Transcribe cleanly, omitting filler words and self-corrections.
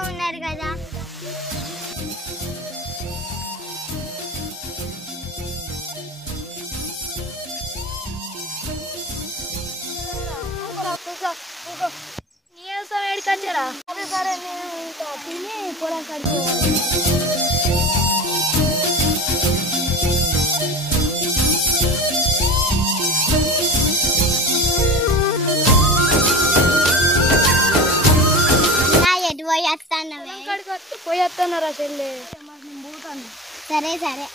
ఉన్నారు కదా నీసం ఏడికొచ్చారా? సరే సరే నేను ఇంకా తిని పొలం కడుక్కోవాలి. పోయేస్తానరా చెల్లె? సరే సరే.